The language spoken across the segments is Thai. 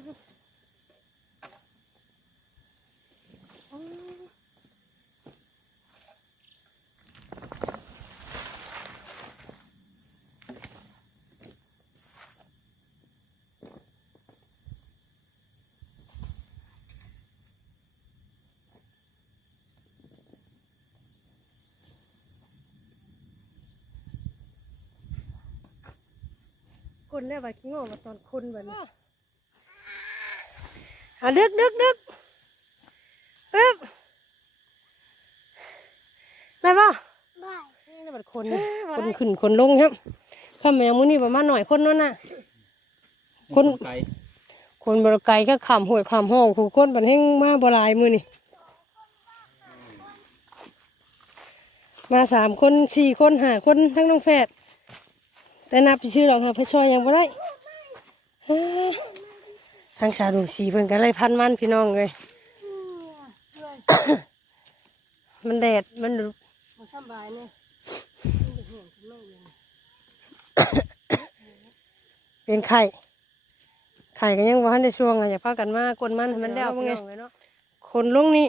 อ๋อคนได้ว่าขี้งอมาตอนคนแบบนี้ อะดึกดึกดึกปึ๊บได้ป่ะได้นี่บัดคนนี่คนขึ้นคนลงครับข้ามมายังมื้อนี้ประมาณหน่อยคนนั่นน่ะ คนไก่คนบรไกลก็ขำหวยขำห้องผู้คนบันเฮงมาบหลายมือนี่มาสามคนสี่คนห้าคนทั้งน้องแฝดแต่นับชื่อหรอกค่ะพระชอยยังบ่ได้เฮ้ย ทางชาดูสีเพิ่นกันเลยพันมันพี่น้องเลย มันแดดมันดูสบายเนี่ยเป็นไข่ไข่ก็ยังว่าในช่วงอะอย่าพากันมากวนมันให้มันแล้วไงคนลงนี่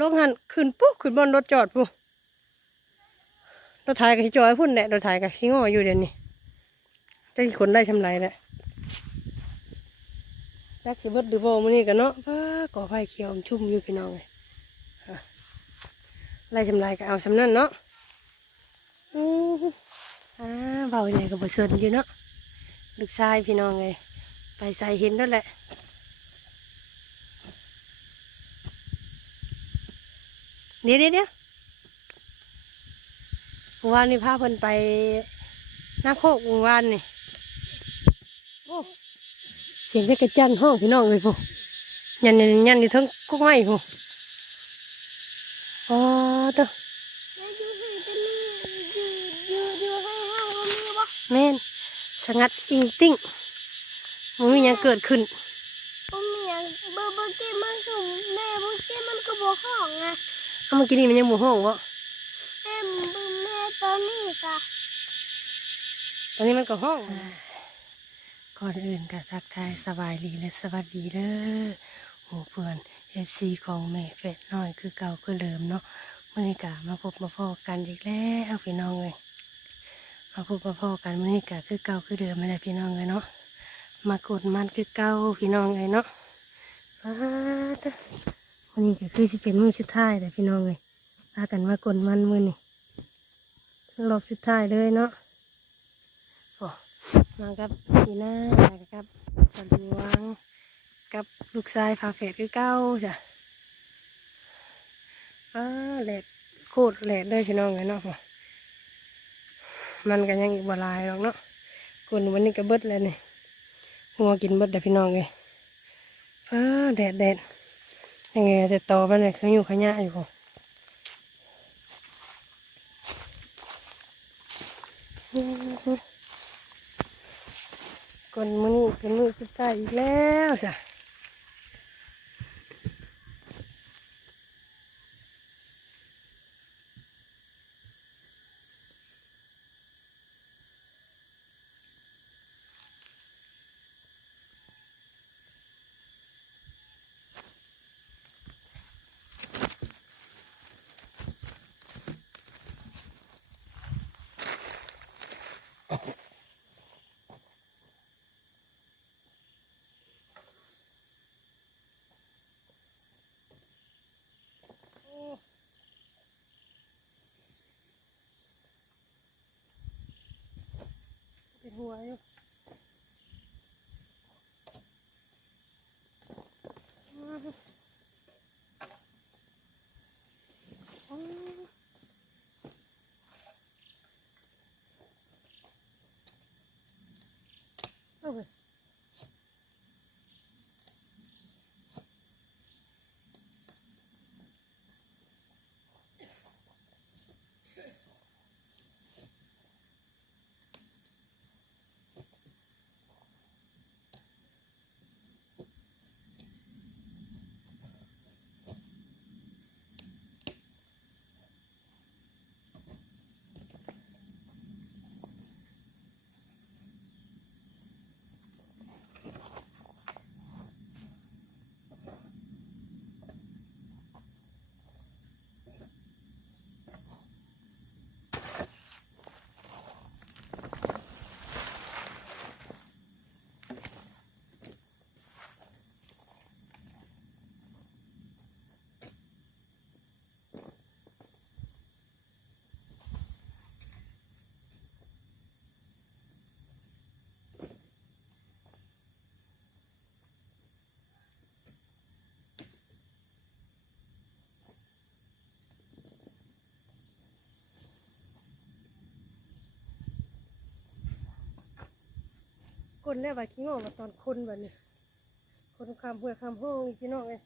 ลงหันขึ้นปุ๊บขึ้นบนรถจอดปุ๊บรถไถกับที่จอยพุ่นแหละรถไถกับขี้ง้ออยู่เดี๋ยวนี้จะกี่คนได้ชำไรแหละ จักสิบดดูโบมันนี่กันเนาะป้าก่อไฟเขียวชุ่มอยู่พี่น้องเลยไล่ชำไรก็เอาสำนั่นเนาะอืออ่าเบาใหญ่กับบสนอยู่เนาะลูกชายพี่น้องเลยไปใส่เหินนั่นแหละเดี๋ยวเดี๋ยวเดี๋ยวเมื่อวานนี่พาเพิ่นไปน้าโคกวานนี่โอ้ เสียงจักรจันทร์ห้องพี่น้องเลยพวกยันยันยันอยู่ทั้งกุ๊กไม้พวกอ๋อเด้อแล้วอยู่ให้เป็นนี่อยู่อยู่อยู่ให้เฮาเอามือบ่แม่นสงัดอิงติ้งมันมีหยังเกิดขึ้นบ่มีหยังเบอร์เบอร์กี้มันคือแม่บ่กี้มันก็บ่ห้องอะเอาเมื่อกี้นี่มันยังหมู่ห้องวะแม่เบิ่งแม่ตอนนี้ก็ตอนนี้มันก็ห้อง ก่อนอื่นก็ทักทายสบายดีและสวัสดีเด้อหูเพื่อนเอฟซีของแม่เฟดน้อยคือเก่าคือเดิมเนาะมื่อนี้กะมาพบมาพอกันอีกแล้วพี่น้องเลยมาพบมาพอกันมื่อนี้กะคือเก่าคือเดิมไม่ได้พี่น้องเลยเนาะมากดมันคือเก่าพี่น้องเลยเนาะว้าตะวันนี้ก็คือสิเป็นมือสุดท้ายแต่พี่น้องเลยพากันมากดมันมือนี่รอบสุดท้ายเลยเนาะ มากับพีน่ากับปันวง กับลูกชายพาเฟดคือเก้าจ้ะอ้าแหลดโคตรแหลดเลยพี่น้องเลยเนาะมันก็ยังอีกบลายหรอกเนาะคนวันนี้ก็เบิดแล้วนี่งัวกินเบิดแต่พี่น้องเลยอ้าแดดแดดยังไงจะต่อไปเนี่ยคืออยู่ขยะอยู่ผมอืม ก่อนมือนี้เป็นมือสุดท้ายอีกแล้วจ้ะ เคนไปกลได้บาขี้งอมาตอนคนแบบนี้คนคำเพื่อคำห้องพี่น้องเลย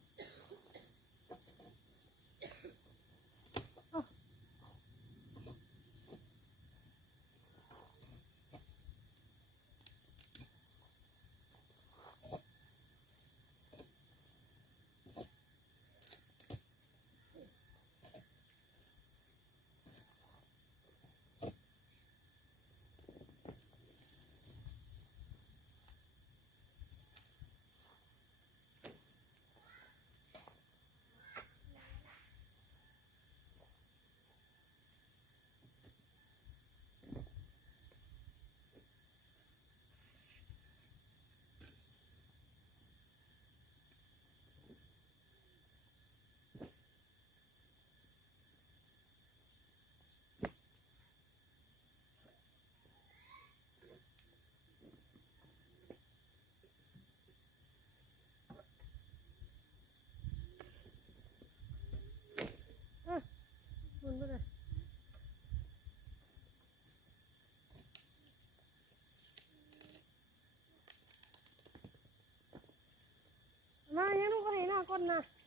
ก็ให้หน้าก้นะ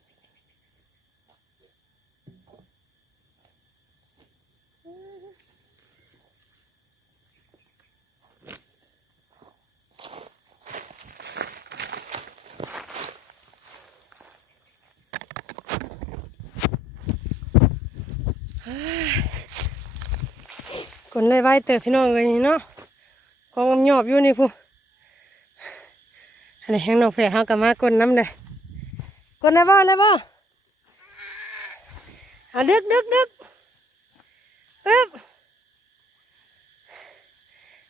กนได้ไว้เติบพี่น้องเลยเนาะกองกำยอบอยู่นี่พูอันนี้แห้งน้องแฝดเฮากับมากลนน้ำเลย กลนได้บ่ได้บ่อะดึกดึกดึกปึ๊บ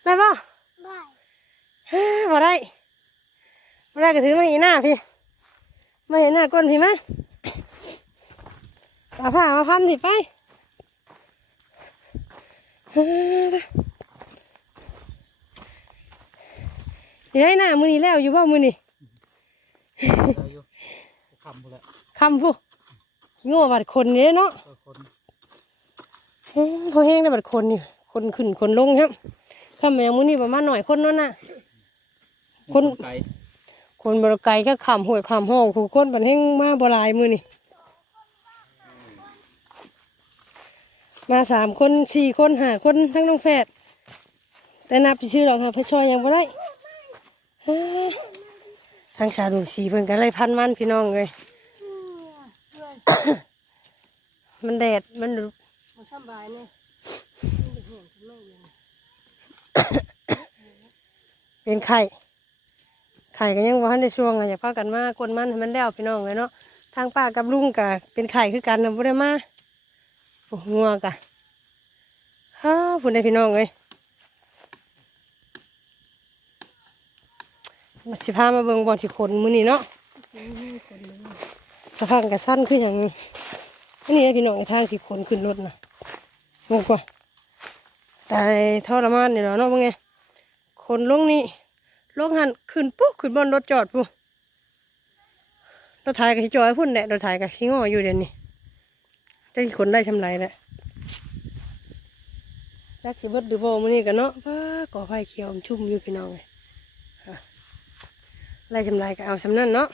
ได้บ่ได้เฮ้ยบ่ได้บ่ได้ก็ถือมาอีหน้าพี่มาเห็นหน้าก้นพี่มั้ยเอาผ้ามาพันสิไปยนี่ได้หน้ามือนี้แล้วอยู่บ่มือนี่ คำพูดแหละคำผู้โง่บัดคนนี่เนาะเออคนเฮ้ยพอแห้งได้บัดคนนี่คนขึ้นคนลงครับถ้าแมงมือนี้ประมาณหน่อยคนเนั่นน่ะ คนไก่คนบรไกลก็ขำหวยขำห้องผู้คนบันแห้งมาบหลายมือนี่มาสามคนสี่คนห้าคนทั้งน้องแฝดแต่นับชื่อเราค่ะพระชอยยังบ่ได้เฮ้ย ทางชาดูสีเพิ่นกันเลยพันมันพี่น้องเลยมันแดดมันดูมันสบายเนี่ยเป็นไข่ไข่ก็ยังว่าในช่วงอะอยากพากันมากวนมันให้มันแล้วพี่น้องเลยเนาะทางป้ากับลุงกะเป็นไข่คือกันนะบ่ได้มาโอ้งัวกะฮ่าพูดได้พี่น้องเลย มาสิพามาเบิ่งบอลสิขนมือนี่เนาะสะพานกะสั้นขึ้นอย่างนี้อันนี้พี่น้องทางสิขนขึ้นรถนะงงกว่าแต่ทรมานนี่เนาะเนาะว่าไงขนลงนี่ลงหันขึ้นปุ๊บขึ้นบนรถจอดปุ๊บรถไถกับจอยพุ่นแหละรถไถกับขี้ง้ออยู่เดี๋ยวนี้จะขนได้ชำไรแหละจักสิเบิดดูโบมื้อนี้กันเนาะป้าก่อไฟเขียวชุ่มอยู่พี่น้องเลย ไล่ชำไรก็เอาชำนั่นเนาะ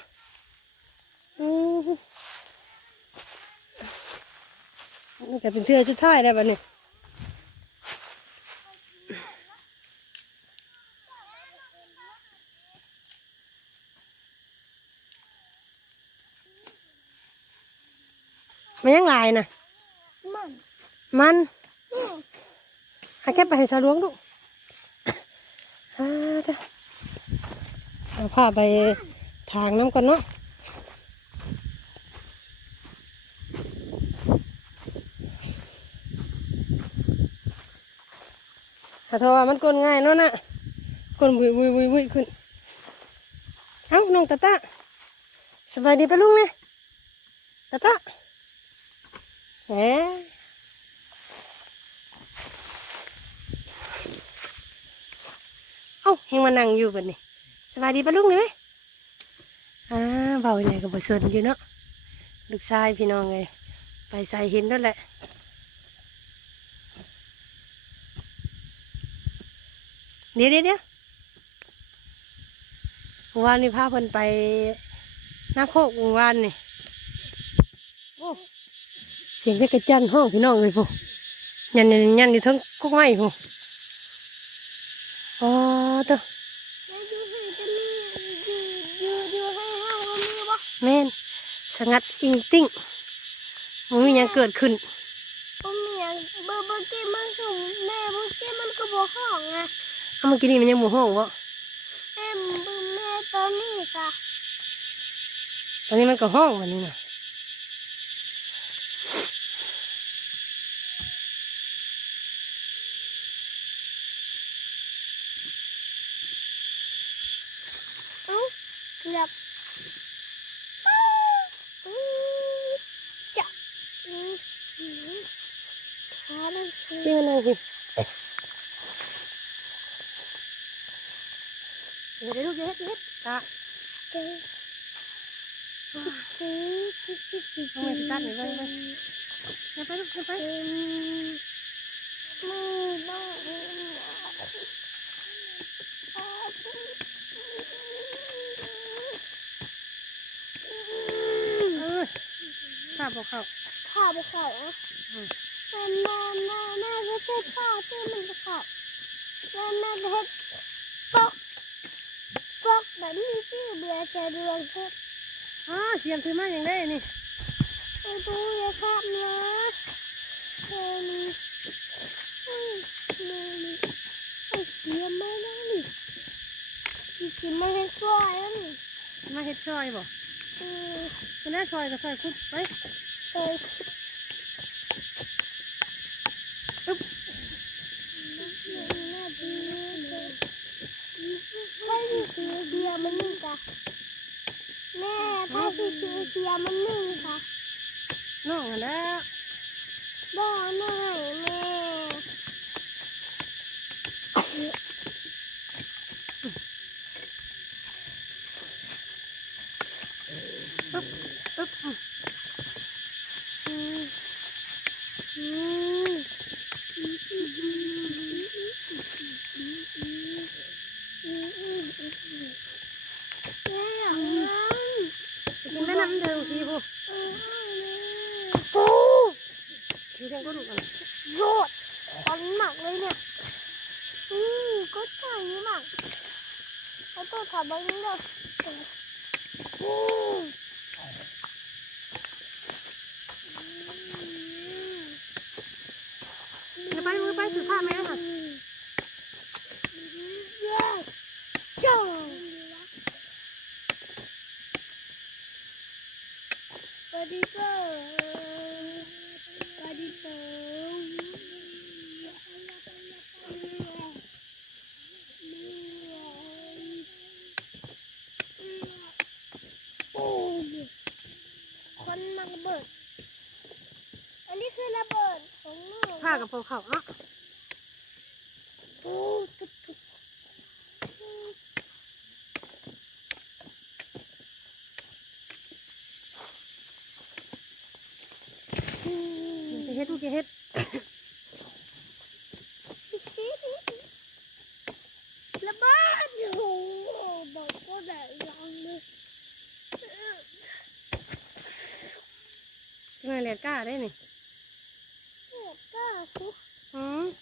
อือนี่ก็เป็นเทือชุดท้ายแล้วบัดนี้มันยังหลายนะมัน มันให้แค่ไปให้สาหลวงดูอ่าจ้ะ เอาผ้าไปทางน้ำก่อนเนาะถ้าทว่ามันกลนง่ายเนาะน่ะกลนวุยวุยวุยวุยขึ้น เอ้าน้องตาตาสบายดีปะลุงเนี่ยตาตาแหมเอ้าเฮงมานั่งอยู่แบัดนี้ บายดีปะลุงเลยอ่าเบาเนี่ยก็บ่สนอยู่เนาะลูกชายพี่น้องเลยไปใส่ห็นนั่นแหละเดี๋ยวเดี๋ยวเดี๋ยวเมื่อวานนี่พาเพิ่นไปน้าโคกวานนี่โอ้เสียงจักระจันห้องพี่น้องเลยพวกยันยันยันอยู่ทั้งกุ๊กไม้พวกอ๋อตัวแล้วอยู่ให้จะมีอยู่อยู่อยู่ให้เฮาก็มีบ่ แม่นสงัดอิงติ้งมันมีหยังเกิดขึ้นบ่มีหยังเบอร์เบอร์เกมมันส่งแม่เบอร์เกมมันก็บ่ห้องไงเอาเมื่อกี้นี่มันยังหมูห้องวะแม่เบอร์แม่ตอนนี้ก็ตอนนี้มันก็ห้องวันนี้นะเอ้าเกือบอืมจะอืมอืมขามันสิ ที่มันนั่งสิ เดี๋ยวเดี๋ยวลูกเดี๋ยวเฮ็ดเฮ็ดตาเกิดสิสิสิสิเอาไว้สิตัดหน่อยไว้ไว้เดี๋ยวไปลูกเดี๋ยวไปอืมมือน้องเอ็มอะเออข้าบอกเขาข้าไปเขาแม่แม่ แม่แม่จะใช้ข้าวที่มันจะเขาแม่แม่จะเฮ็ดปอกปอกแบบนี้ที่เบื่อจะเรืองเฮ็ดอ๋อเสียมถือมาอย่างได้นี่ไปดูอย่าข้ามนะเฮ้ยนี่เฮ้ยนี่นี่ไอ้เสียมาแล้วนี่จริงๆไม่ให้ช่วยแล้วนี่มาเฮ็ดซอยบ่อืมจะได้ซอยก็ซอยคุดไปเฮ้ยอึ๊บ น่าดีเลยไพ่ที่ สีเสียมันนี่จ้ะแม่ไพ่ที่สีเสียมันนี่ค่ะน้องหันแล้วบ่หน่อยแม่ อึ๊บอึ๊บ อืมอืมแม่อยากนั่ง กินแม่น้ำเดินทีผู้ โอ้ ทีเดียวก็ดูกัน โยดตอนหนักเลยเนี่ยอืมก็ใช่หนัก เอาตัวขับแบบนี้เลยอืม เดี๋ยวไปมือไปถือผ้าแม่ค่ะ Yes. Go. Buddy go. Buddy go. Boom. คนมักระเบิด อันนี้คือระเบิดของลู กับพอเขาเนาะเฮ็ดลูกเฮ็ดระบิดอ้โหบอกก็ได้ยังเลยทำไมแหลกกล้าได้นี่ 嗯。